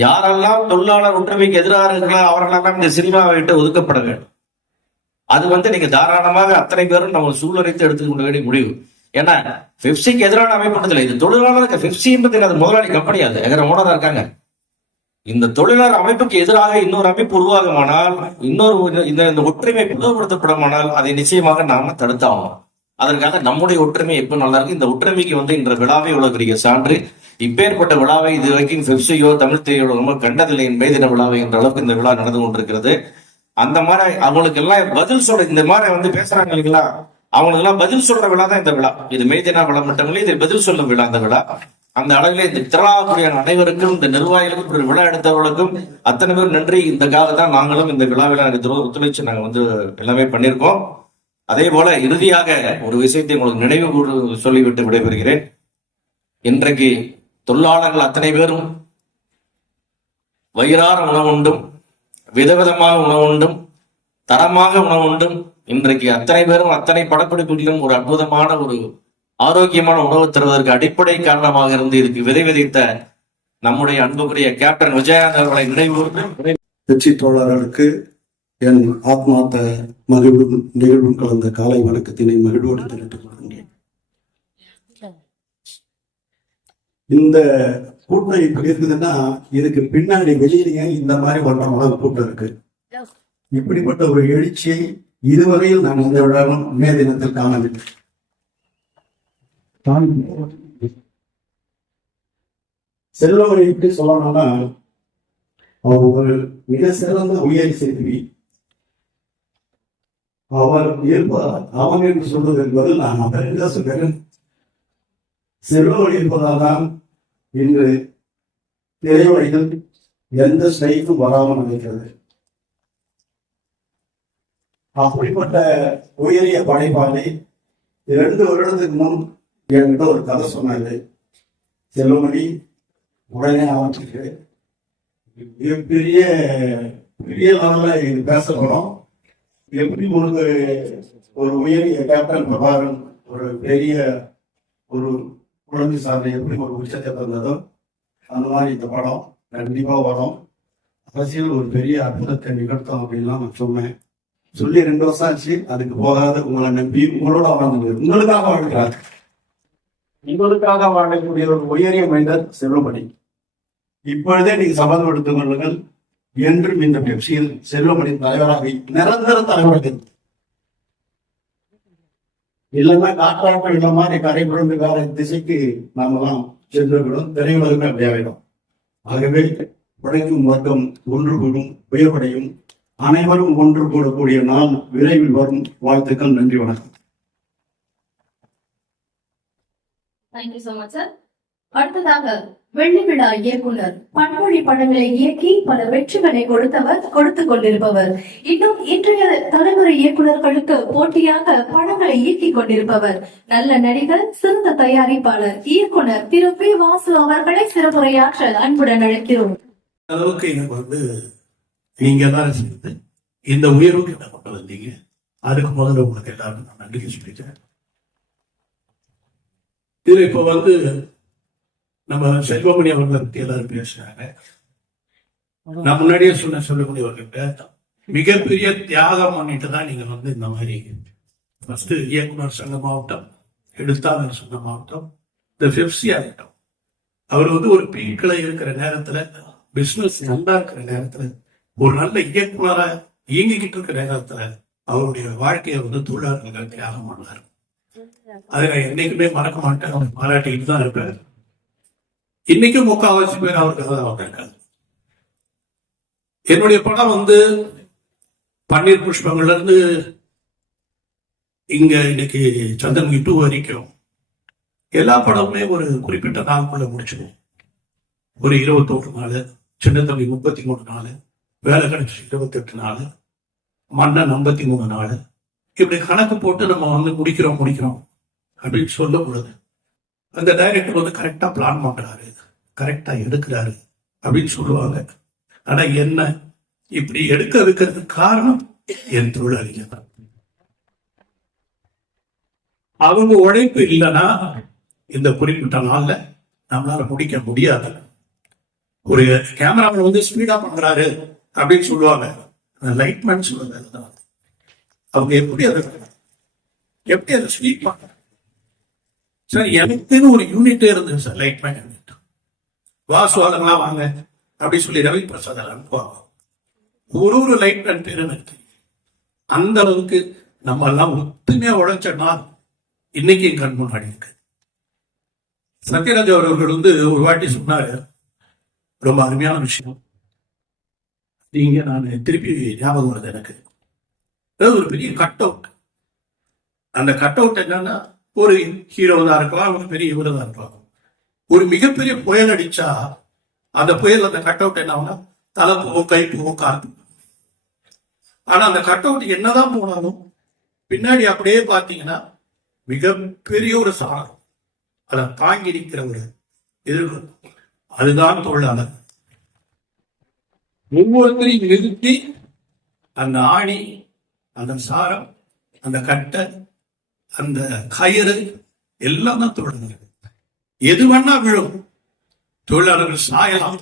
யாரெல்லாம் தொழிலாளர் ஒற்றுமைக்கு எதிராக இருக்கிறார் அவர்களெல்லாம் இந்த சினிமாவை விட்டு ஒதுக்கப்பட வேண்டும். அது வந்து நீங்க தாராளமாக அத்தனை பேரும் நம்ம சூழ்நிலைத்து எடுத்துக்கொள்ள வேண்டிய முடிவு. ஏன்னா பிப்சிக்கு எதிரான அமைப்பு இது தொழிலாளருக்கு பெப்சின்றது அது முதலாளி கம்பெனி அது. எங்க ஓனரா இருக்காங்க. இந்த தொழிலாளர் அமைப்புக்கு எதிராக இன்னொரு அமைப்பு உருவாகுமானால் இன்னொரு இந்த இந்த ஒற்றுமை புதுப்படுத்தப்படுமானால் அதை நிச்சயமாக நாம தடுத்தாகணும். அதற்காக நம்முடைய ஒற்றுமை எப்ப நல்லா இருக்கு இந்த ஒற்றுமைக்கு வந்து இந்த விழாவே இவ்வளவு சான்று. இப்பேற்பட்ட விழாவை இது வரைக்கும் பெப்சியோ தமிழ் திரையுலகமோ கண்டதில்லை. மே தின விழாவை என்ற அளவுக்கு இந்த விழா நடந்து கொண்டிருக்கிறது. அந்த மாதிரி அவங்களுக்கு எல்லாம் பதில் சொல்ற இந்த மாதிரி வந்து பேசுறாங்க இல்லைங்களா? அவங்களுக்கு எல்லாம் பதில் சொல்ற விழா தான் இந்த விழா. இது மெய்தினா விழா மட்டும் இல்லை இது பதில் சொல்லும் விழா அந்த விழா. அந்த அளவிலே இந்த திரளாக்கூடிய அனைவருக்கும் இந்த நிர்வாகிகளுக்கும் ஒரு விழா எடுத்தவர்களுக்கும் அத்தனை பேர் நன்றி. இந்த காலத்தான் நாங்களும் இந்த விழாவில் ஒத்துழைச்சு நாங்கள் வந்து எல்லாமே பண்ணியிருக்கோம். அதே போல இறுதியாக ஒரு விஷயத்தை உங்களுக்கு நினைவு கூறு சொல்லிவிட்டு விடைபெறுகிறேன். இன்றைக்கு தொழிலாளர்கள் அத்தனை பேரும் வயிறார உணவுண்டும் விதவிதமாக உணவுண்டும் தரமாக உணவுண்டும் இன்றைக்கு அத்தனை பேரும் அத்தனை படப்பிடிப்புகளிலும் ஒரு அற்புதமான ஒரு ஆரோக்கியமான உணவு தருவதற்கு அடிப்படை காரணமாக இருந்து இதுக்கு விதை விதைத்த நம்முடைய அன்புக்குரிய கேப்டன் விஜயகாந்த் அவர்களை நினைவு கட்சி தோழர்களுக்கு என் ஆத்மார்த்த மகிழ்வும் நிகழ்வும் கலந்த காலை வணக்கத்தினை மகிழ்வோடு தெரிவித்துக் கொள்கின்றேன். இந்த கூட்டம் இப்படி இருக்குதுன்னா இதுக்கு பின்னாடி வெளியிலேயே இந்த மாதிரி ஒன்றரை கூட்டம் இருக்கு. இப்படிப்பட்ட ஒரு எழுச்சியை இதுவரையில் நான் இந்த விழாவும் மே தினத்தில் காணவில்லை. செல்வமணி எப்படி சொல்லணும்னா அவர் ஒரு மிக சிறந்த உயர் செய்தி அவர் இருப்பதால் அவன் என்று சொல்வது என்பது நான் அவர் என்ன சொல்கிறேன். செல்வழி இருப்பதால் தான் இன்று திரையுலகில் எந்த ஸ்ட்ரைக்கும் வராமல் நினைக்கிறது. அப்படிப்பட்ட உயரிய படைப்பாளி இரண்டு வருடத்துக்கு முன் என்கிட்ட ஒரு கதை சொன்னாரு. செல்வமணி உடனே அவற்றுக்கு மிகப்பெரிய பெரிய லெவலில் இது பேச எப்படி ஒரு ஒரு உயரிய கேப்டன் பிரபாகரன் ஒரு பெரிய ஒரு குழந்தை சார்ந்த எப்படி ஒரு உச்சத்தை தந்ததோ அந்த மாதிரி இந்த படம் கண்டிப்பா வரும். அரசியல் ஒரு பெரிய அற்புதத்தை நிகழ்த்தும் அப்படின்லாம் நான் சொன்னேன். சொல்லி ரெண்டு வருஷம் ஆச்சு அதுக்கு போகாத உங்களை நம்பி உங்களோட வாழ்ந்து உங்களுக்காக வாழ்கிறார். உங்களுக்காக வாழக்கூடிய ஒரு உயரிய மனிதர் செல்வமணி. இப்பொழுதே நீங்க சபதம் எடுத்துக் கொள்ளுங்கள் என்றும் இந்த பெப்சியில் செல்வமணி தலைவராக நிரந்தர தலைவராக. இல்லைன்னா காற்றாக்கள் இல்ல மாதிரி கரை புரண்டு வேற திசைக்கு நாமெல்லாம் சென்றுவிடும் திரையுலகமே அப்படியாகிடும். ஆகவே உழைக்கும் வர்க்கம் ஒன்று கூடும் உயர்வடையும். அனைவரும் ஒன்று கூடக்கூடிய நாள் விரைவில் வரும். வாழ்த்துக்கள் நன்றி வணக்கம். தேங்க்யூ சோ மச் சார் அடுத்ததாக வெள்ளி விழா இயக்குனர் பன்மொழி படங்களை இயக்கி பல வெற்றிகளை கொடுத்தவர் கொடுத்து கொண்டிருப்பவர். இன்னும் இன்றைய தலைமுறை இயக்குநர்களுக்கு போட்டியாக படங்களை இயக்கி கொண்டிருப்பவர். நல்ல நடிகர் சிறந்த தயாரிப்பாளர் இயக்குனர் திரு பி. வாசு அவர்களை சிறப்புரையாற்ற அன்புடன் அழைக்கிறோம். அளவுக்கு எனக்கு வந்து நீங்க தான் இந்த உயர்வுக்கு என்ன கொண்டு வந்தீங்க? அதுக்கு முதல்ல உங்களுக்கு எல்லாருக்கும் நான் நன்றி சொல்லிட்டேன் இது இப்ப வந்து நம்ம செல்வமணி அவர்களை பத்தி எல்லாரும் பேசுறாங்க. நான் முன்னாடியே சொன்ன செல்வமணி அவர்கள்ட்ட மிகப்பெரிய தியாகம் பண்ணிட்டு தான் நீங்க வந்து இந்த மாதிரி ஃபர்ஸ்ட் இயக்குனர் சங்கமாகட்டும் எழுத்தாளர் சங்கமாகட்டும் இந்த பெப்சி ஆகட்டும். அவர் வந்து ஒரு பெண்களை இருக்கிற நேரத்துல பிசினஸ் நல்லா இருக்கிற நேரத்துல ஒரு நல்ல இயக்குனரா இயங்கிக்கிட்டு இருக்கிற நேரத்துல அவருடைய வாழ்க்கையை வந்து தொழிலாளர்கள் தியாகம் பண்ணார். அதை நான் என்னைக்குமே மறக்க மாட்டேன். பாராட்டிக்கிட்டு தான் இருப்பேன். இன்னைக்கும் முக்காவாசி பேர் அவருக்காக தான் வந்திருக்காங்க. என்னுடைய படம் வந்து பன்னீர் புஷ்பங்கள்ல இருந்து இங்க இன்னைக்கு சந்திரமுகி டூ வரைக்கும் எல்லா படமுமே ஒரு குறிப்பிட்ட நாளுக்குள்ள முடிச்சிடும் ஒரு இருபத்தோரு நாள் சின்ன தம்பி முப்பத்தி மூணு நாள் வேலை கணக்கு இருபத்தெட்டு நாள் மன்னன் ஐம்பத்தி மூணு நாள். இப்படி கணக்கு போட்டு நம்ம வந்து முடிக்கிறோம் முடிக்கிறோம் அப்படின்னு சொல்லும் பொழுது அந்த டைரக்டர் வந்து கரெக்டா பிளான் பண்றாரு. கரெக்டா எடுக்கிறாரு அப்படின்னு சொல்லுவாங்க. ஆனா என்ன? இப்படி எடுக்க வைக்கிறதுக்கு காரணம் என் தொழிலாளிங்க தான். அவங்க உழைப்பு இல்லைன்னா இந்த குறிப்பிட்ட நாள்ல நம்மளால முடிக்க முடியாது. ஒரு கேமராமேன் வந்து ஸ்பீடா பண்றாரு அப்படின்னு சொல்லுவாங்க. அந்த லைட்மேன் சொல்லுவாங்க அவங்க எப்படி அதை எப்படி அதை ஸ்பீட் பண்றாங்க? சார் எனக்குன்னு ஒரு யூனிட்டே இருந்தது சார் லைட் மேன் யூனிட் வாசுவாதங்களாம் வாங்க அப்படின்னு சொல்லி ரவி பிரசாத் அனுப்புவாங்க ஒரு ஒரு லைட்மேன் பேரு எனக்கு அந்த அளவுக்கு நம்ம எல்லாம் ஒத்துமையா உழைச்ச நாள் இன்னைக்கு என் கண் முன்னாடி இருக்கு. சத்யராஜ் அவர்கள் வந்து ஒரு வாட்டி சொன்னாரு ரொம்ப அருமையான விஷயம். நீங்க நான் திருப்பி ஞாபகம் வருது எனக்கு. அதாவது ஒரு பெரிய கட் அவுட் அந்த கட் அவுட் என்னன்னா ஒரு ஹீரோவா இருக்கலாம் ஒரு பெரிய இவரதா இருக்கலாம். ஒரு மிகப்பெரிய புயல் அடிச்சா அந்த புயல் அந்த கட் அவுட் என்ன ஆகுனா தலை போகும் கை போகும் ஆனா அந்த கட் அவுட் என்னதான் போனாலும் பின்னாடி அப்படியே பாத்தீங்கன்னா மிகப்பெரிய ஒரு சாரம். அதை தாங்கி நிற்கிற ஒரு எதிர்ப்பு. அதுதான் தொழிலாளர். ஒவ்வொருத்தரையும் நிறுத்தி அந்த ஆணி அந்த சாரம் அந்த கட்டை அந்த கயிறு எல்லாம் தான் தொழிலாளர்கள் எது வேணா விழும். தொழிலாளர்கள் சாயலாம்.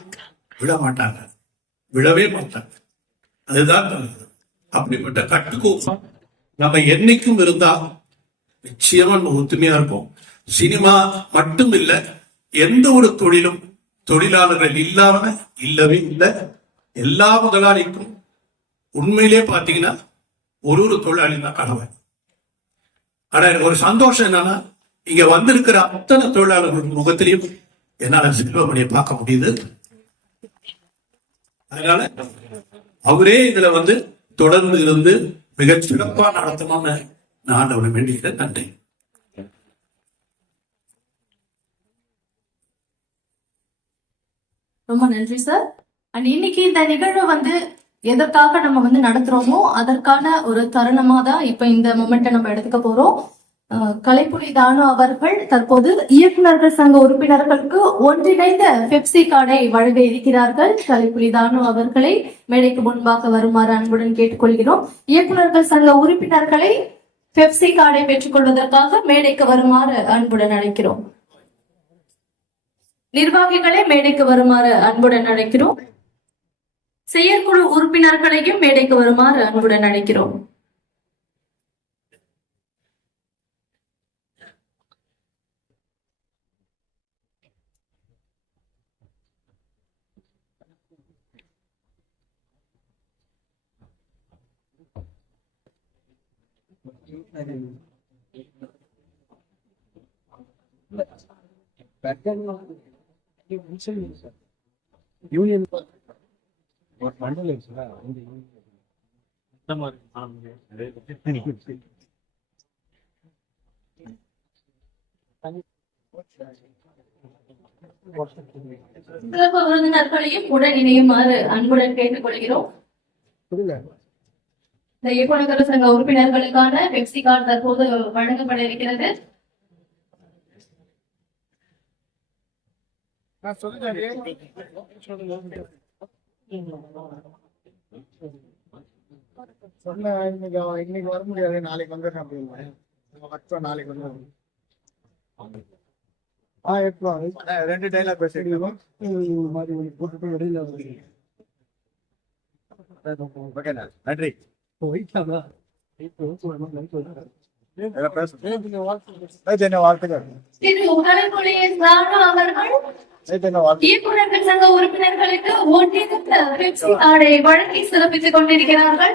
விழ மாட்டாங்க. விழவே மாட்டாங்க. அதுதான் அப்படிப்பட்ட கட்டுக்கோப்பம் நம்ம என்னைக்கும் இருந்தா நிச்சயமா நம்ம ஒத்துமையா இருப்போம். சினிமா மட்டும் இல்ல எந்த ஒரு தொழிலும் தொழிலாளர்கள் இல்லாம இல்லவே இல்லை. எல்லா முதலாளிக்கும் உண்மையிலே பாத்தீங்கன்னா ஒரு ஒரு தொழிலாளி தான் கடவுள் ஆனா எனக்கு ஒரு சந்தோஷம் என்னன்னா இங்க வந்திருக்கிற அத்தனை தொழிலாளர்கள் முகத்திலையும் என்னால செல்வமணியை பார்க்க முடியுது. அதனால அவரே இதுல வந்து தொடர்ந்து இருந்து மிக சிறப்பா நடத்தணும்னு நான் ஆண்டவனை வேண்டிக்கிறேன். நன்றி. ரொம்ப நன்றி சார். அண்ட் இன்னைக்கு இந்த நிகழ்வு வந்து எதற்காக நம்ம வந்து நடத்துறோமோ அதற்கான ஒரு தருணமா தான் இப்ப இந்த மொமெண்ட்டை நம்ம எடுத்துக்க போறோம். கலைப்புலி தானு அவர்கள் தற்போது இயக்குநர்கள் சங்க உறுப்பினர்களுக்கு ஒன்றிணைந்த பெப்சி கார்டை வழங்க இருக்கிறார்கள். கலைப்புலி தானு அவர்களை மேடைக்கு முன்பாக வருமாறு அன்புடன் கேட்டுக்கொள்கிறோம். இயக்குநர்கள் சங்க உறுப்பினர்களை பெப்சி கார்டை பெற்றுக்கொள்வதற்காக மேடைக்கு வருமாறு அன்புடன் அழைக்கிறோம். நிர்வாகிகளை மேடைக்கு வருமாறு அன்புடன் அழைக்கிறோம். செயற்குழு உறுப்பினர்களையும் மேடைக்கு வருமாறு அன்புடன் அழைக்கிறோம். யூனியன் சிறப்பு விருந்தினர்களையும் உடன் இணையுமாறு அன்புடன் கேட்டுக்கொள்கிறோம் புரியல இந்த இயக்குநர்கள் சங்க உறுப்பினர்களுக்கான பெப்சி கார்டு தற்போது வழங்கப்பட இருக்கிறது. நான் சொல்லுங்க? சொன்ன இன்னைக்கு அவன் இன்னைக்கு வர முடியாது நாளைக்கு வந்துடுறேன் அப்படின்னு மட்டும் நாளைக்கு வந்து ஆ எடுத்துவாங்க ரெண்டு டைலாக் பேசிடுவோம் மாதிரி போட்டுட்டு வெளியில ஓகேண்ணா நன்றி போயிட்டாங்களா வாழ்த்துக்கள் இயக்குநர்கள் சங்க உறுப்பினர்களுக்கு ஒன்றிய பெப்சி கார்டை வழங்கி சிறப்பித்துக் கொண்டிருக்கிறார்கள்.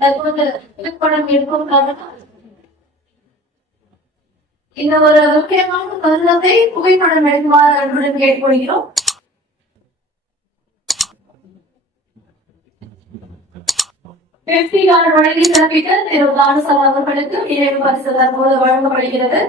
தற்போது புகைப்படம் எடுக்கும் காரணம் இந்த ஒரு முக்கியமான தருணத்தை புகைப்படம் எடுக்குமாறு அன்புடன் கேட்டுக்கொள்கிறோம். வெற்றிகாரன் வழங்கி சிறப்பிக்க திரு தானசல் அவர்களுக்கு நினைவு பரிசு தற்போது வழங்கப்படுகிறது.